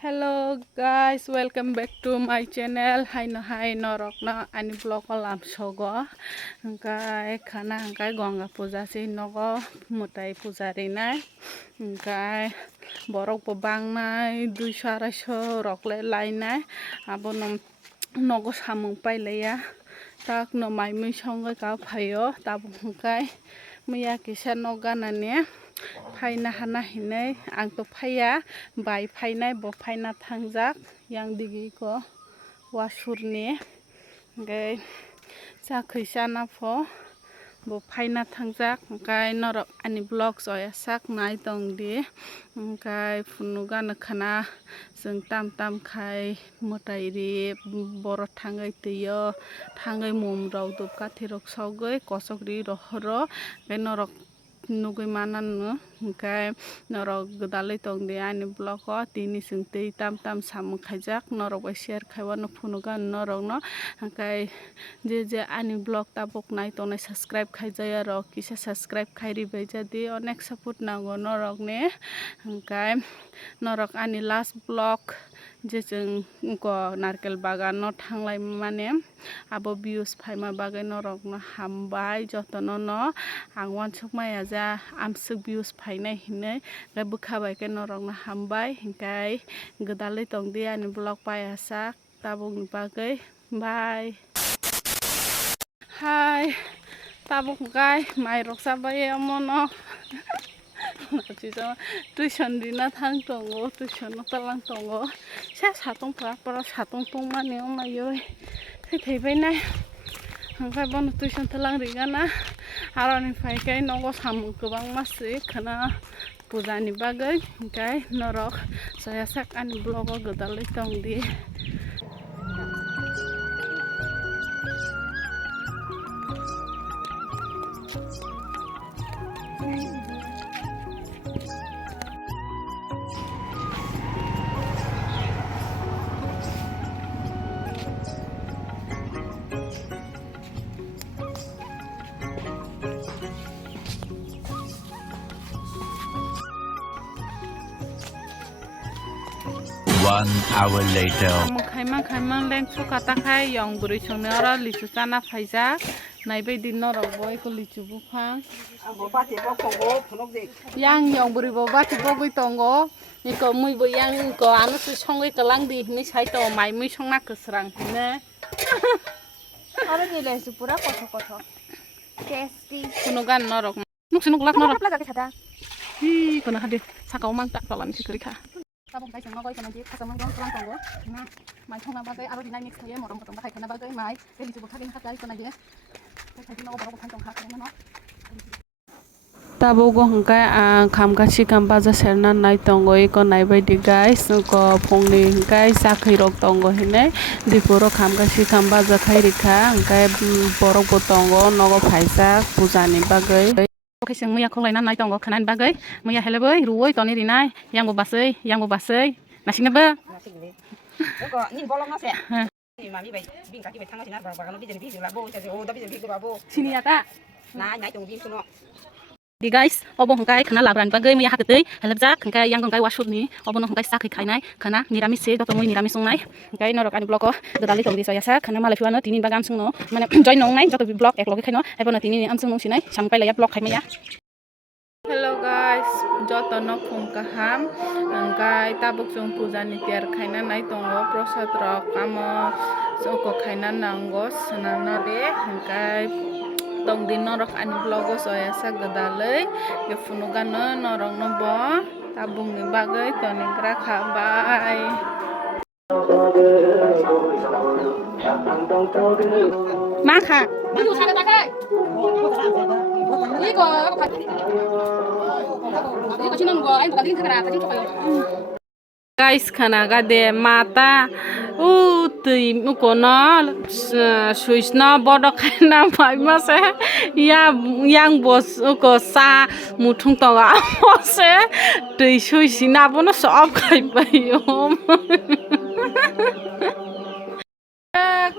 Hello guys, welcome back to my channel. Hai no hai norok na ani vlog ko lam sogo. Hingkai khana hingkai gonga puja si nogo mutai pujari nai. Hingkai borok po bang nai 200-250 rok le lai nai. Abo nogo samung pai leya. Tak no mai mui songai ka phayo. Tabo hingkai muya kisa noga nane. Faina hana hinai ang to phaya bai phainai bo phaina thangjak yang digi ko wasurni gai chakhisa na pho bo phaina thangjak gai norok ani vlog joya sak nai tong di gai funuga na khana jeng tam khai motai ri boro thangai tiyo thangai mum rok dup kathi rok sogoi kosok ri rohoro gai norok nugui manan no hingkai norok godalai tong de ani vlog o tini sing tei tam samung khaijak norok bai share khaiwa no phunuga norok no hingkai je ani vlog tabuk nai tongnai subscribe khaijaya rok kisa subscribe khairi bai jadi onek support nango norok ne hingkai norok ani last vlog je jeng ko narkel bagan no thanglai mane abo views phaima bagai norok no hambai jotono no ang wansuk maya ja amsuk views phainai hinai gai bukhabai ke norok no hambai hingkai godalai tongdi ani vlog paiasak tabuk ni bagai bye hi tabuk gai mai rok sabai amono tuition dina thang tongo tuition no talang tongo sa satong para satong tong mane omayoi thei bai nai hangkai bono tuition talang rigana aroni phaikai nogo samung gobang masi khana pujani bagai hingkai norok sayasak ani vlog o godalai tongdi One hour later. Khaimang leng sukata khai yong buri songne ora lichu chana phaijak naibai din norok boi ko lichu buphang yang yong buri bo bati bogoi tongo niko mui bo yang ko anu su songai kalang di ni sai to mai mui songna kusrang hine Aro nile su pura koto tasty kuno gan norok nuk lak norok plaga ke hi kono hade sakau mang tak palam sikri kha tabung kai sangma goi kana di kasamang dong tulang tonggo na mai thongna bagai aro dinai mix thoye morom potong kai kana bagai mai eli tu botha din khatai kana di kai din no borok botha tong kha kana no tabo go hangkai kham kachi kam baja serna nai tongo eko nai bai di guys ko phongni hangkai sakhai rok tongo hine diporo kham kachi kam baja khai rikha hangkai borok bo tongo nogo phaijak pujani bagai kaising muya kholaina nai tongo khanan bagai muya heleboi ruoi toni rinai yangbo basei nasingna ba ko nin bolong na se mami bai bing ka ki bai thang na ba no bi jen bi la bo se o da bi jen bi ba bo sini ata na nyai tong bin suno di guys obo hangkai khana labran bagai muya hakatei helebjak hangkai yang hangkai wasudni obo no hangkai sakhi khainai khana niramis se doto moi niramis songnai hangkai norok ani blog o godali tongdi soyasa khana malai fuano tini bagam sungno mane join nongnai joto bi blog ek logi khaino ebono tini amsung nongsinai sampai laya blog khaimaya hello guys joto no phum kaham hangkai tabuk jung puja ni tiar khaina nai tongo prasad rok amo joko khaina nango sanana de hangkai tong din norok ani vlog o soyasa godalai ge funuga no norok no bo tabung ni bagai toni gra kha bye ma kha Iku sada pakai Iku Iku chinon go ai bukan tin thakara tin chokayo guys khana ga de mata tui mukono suisna bodo khaina mai mase yang bos ko sa muthung tonga mase tui suisina bono sob khai bayom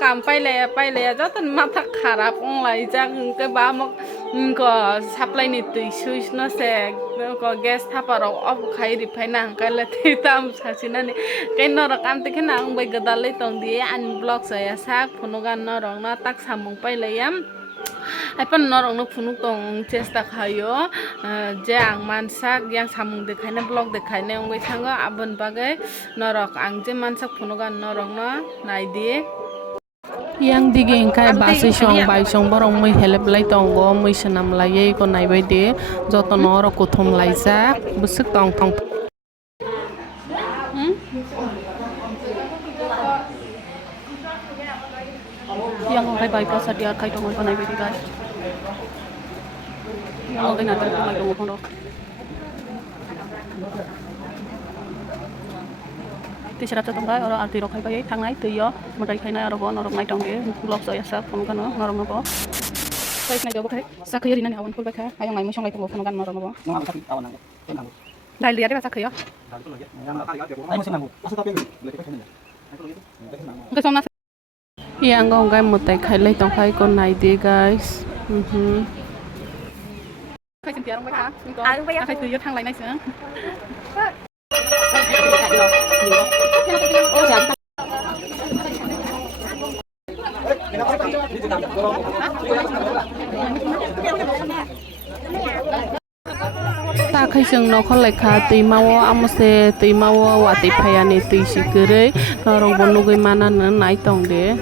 kam pailaya joton matha kharap onglai jang ke ba mok ko supply ni tui suis no se ko gas thaparo off khai ri phai nang ka le thi tam sasina ni kai norok am te khena ang bai gadal le tong di an blog sa ya sak phunugan norok na tak samung pai le yam ai pan norok no phunuk tong chesta khayo je ang mansak yang samung de khaina blog de khaina ang bai thango abon bagai norok ang je mansak phunugan norok no nai di yang dige ingkai basi song bai song borong mui helep lai tongo mui sanam lai ko nai bai de joto norok ko thom lai jak busuk tong tong yang kai bai ko sadia kai tong ko nai bai guys yang kai na ta mai tong ko ti serap tong bai ora arti rok kai bai thang nai tu yo modai khai na ro bon rok nai tong ge blog so ya sa phone kan norok no ko kai nai do kai sa khai ri na awan pul bai kha ayong ngai mu song lai tong phone kan norok no dai liya de sa khai yo cái xong nó yang gong gai một tay khai lấy tông khai con này đi guys khai xin tiền không phải hả khai từ dưới thang lại này sướng ta khai sừng nó không lại khá tì mau am se tì mau và tì phải anh tì xí cứ đấy nó rong bồn nuôi mana nó nãy tông đấy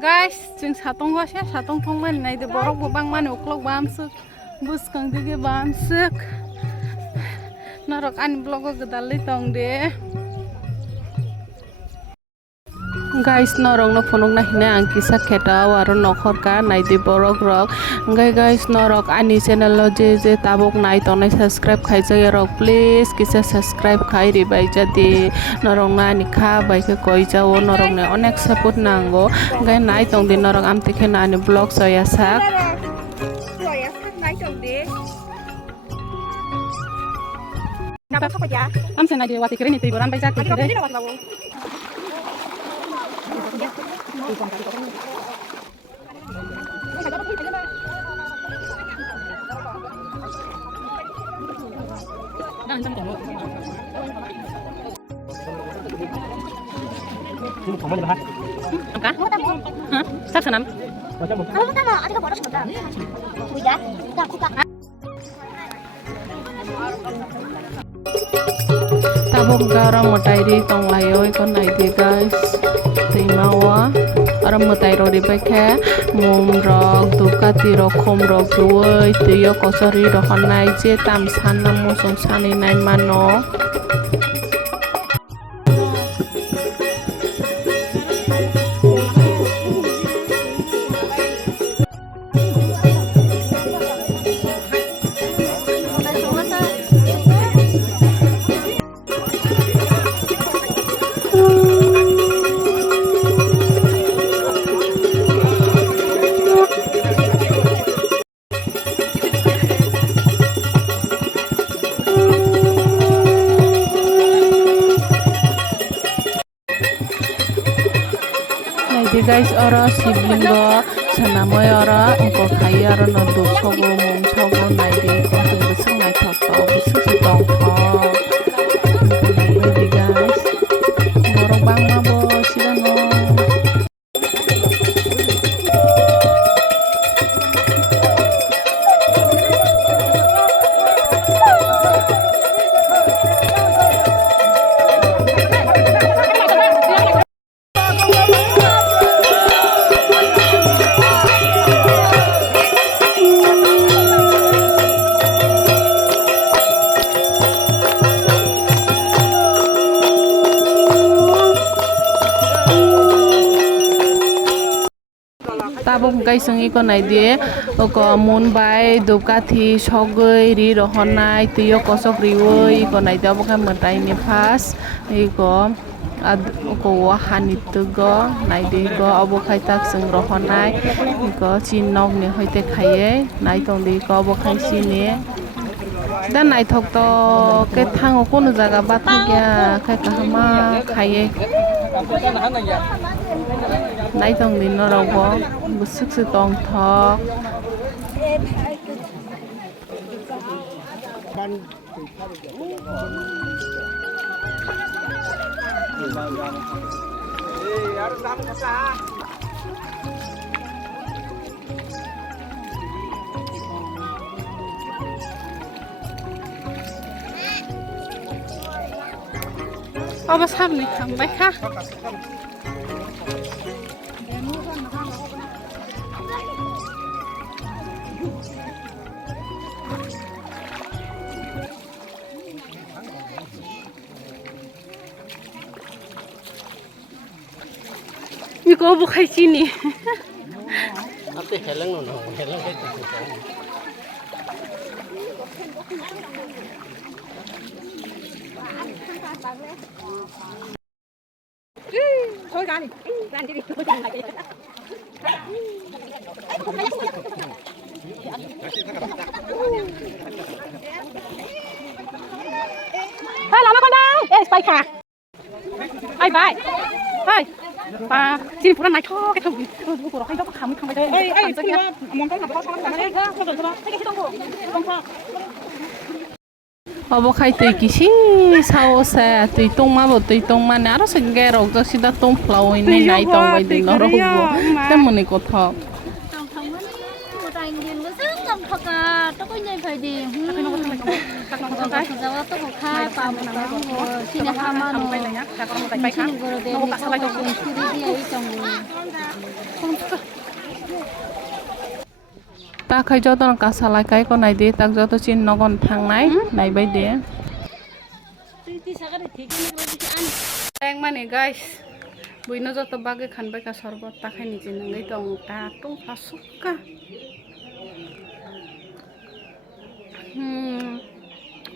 guys जों सातों गासे सातों थंमान नायदो borok bo bangman uklok bamsuk buskang dige bamsuk norok an blogo gedalli tongde guys norok no phonok na hine ang kisa kheta aro nokhor ka naidi borok rok ngai guys norok ani channel lo je tabok nai tonai subscribe khai jage rok please kisa subscribe khai ri bai jati norok na ni kha bai ke koi jao norok ne onek support nango ngai nai tong din norok am te khena ani blog soya sak nai tong de am se nai de wati kere ni ti boran bai jati kere Angka? Hah? Sak senam? Kamu tak mau, ada ke boros kita. Udah, kita buka. tabok garang motai ri tong layo ikon nai di guys timawa aram motai ro di bakhe mum rok dukati rok khom rok duoi tiyo kosori ro honai je tam san namu song sani nai mano guys ora siblingo sanamoy ora engko khai aro no du sogo mum sogo nai di ko besung nai thok to besung si tong tho nai guys borok bang ma bo silano tabok gai sungi ko nai die ko munbai dukathi sogoi ri rohonai tiyo kosok riwoi ko nai dia bokha matai ni phas ko ko wahani tugo nai di go abokhai tak sung rohonai ko chinok ni hoite khaye nai tong di ko abokhai sini दा नायथक तो के थांगो कोनो जागा बाथै गया खाय काहामा खाये नायथं दिन नरावबो बुसुकसु तंग थक अब सामने थांबाय हा 이거 뭐 갈지니 앞에 해랑 노노 해랑 해도 thôi ra đi ra đi thôi đừng lại Thôi làm con đây. Ê, bay khà. Ai bay. Thôi. Ba, xin phụ này cho cái thằng của nó hay đó khám không phải đây. Ê, cái món cái nào có sao làm đấy. Không được đâu. Cái không được. Không sao. 어버 카이 또 기시 사오세 또 똥마 또 똥마 나로 생게로 저시다 똥 플라워이네 나이 똥바이디 너로고 때문에 고터 một anh điền nó rất cầm thật à tôi có nhìn phải đi giờ tôi học khai vào một năm rồi xin được ham ăn rồi xin được rồi để mình sau đó cùng chú đi đi trong ता खाइ जत कासालाय काय को नाय दे ताक जत चिन नगन थांनाय नायबाय दे teng mane guys buino jot bage khanbai ka sorbot ta khai nije nangai dong ta tung pasuka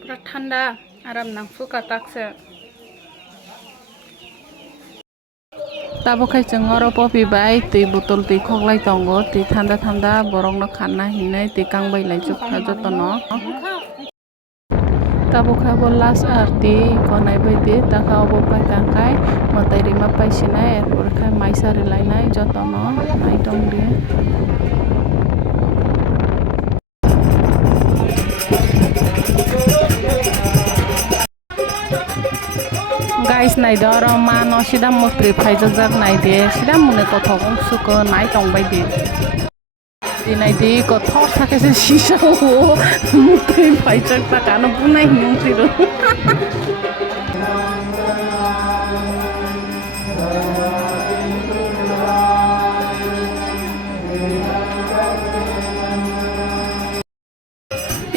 pura thanda aram nang fuka takse tabo khai chung oro popi bai tui botol tui khoklai tongo tui thanda thanda borong no khanna hinai tui kangbai lai chukha joto no tabo khai bo last arti konai bai de ta kha obo pai tangkai matai rima pai sinai erpor khai maisa rilai nai joto no nai tong de guys nai doro ma no sida mukri phai jak nai de sida mune ko thogong suko nai tong bai de dinai de ko thor thake se sisa ho mukri phai jak ta kana bunai hiung tiro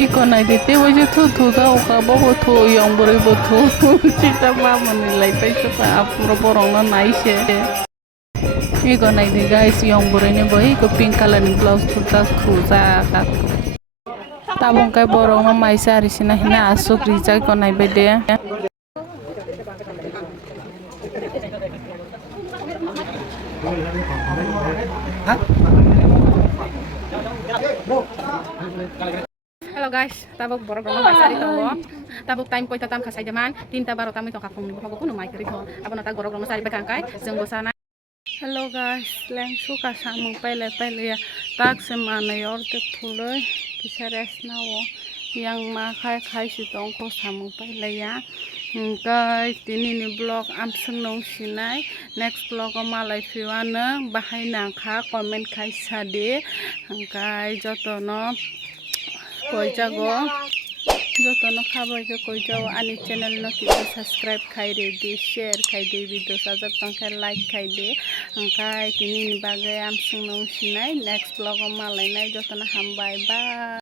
iko nai de te wajhe thu thu da oka bo thu yong bore bo thu chita ma mani lai pai chu pa apro borong no nai se iko nai de guys yong bore ne boy ko pink color ni blouse thu ta khuza ka tabong kai borong no mai sa ri sina hina asuk ri jai ko nai be de Hello guys, tabok borok borok mai sari tongo. Tabok time koi tatam khasai jaman 3-12 tami tong kapung ni bogo kuno mai kri tho. Abon ta borok borok sari bekangkai jeng bosana. Hello guys, leng suka samung pele ya. Tak semana yorte phuloi kisares nawo. Yang ma khai si tong ko samung pele ya. Kai tini ni blog am sung nong sinai. Next blog o malai fiwana bahai nang kha comment khai sade. Kai joto no koi jago joto no khabai ke koi jago ani channel no ki subscribe khai de di share khai de video sajak tong khai like khai de angkai tini ni bagai am sung nong sinai next vlog o malai nai joto no ham bye bye.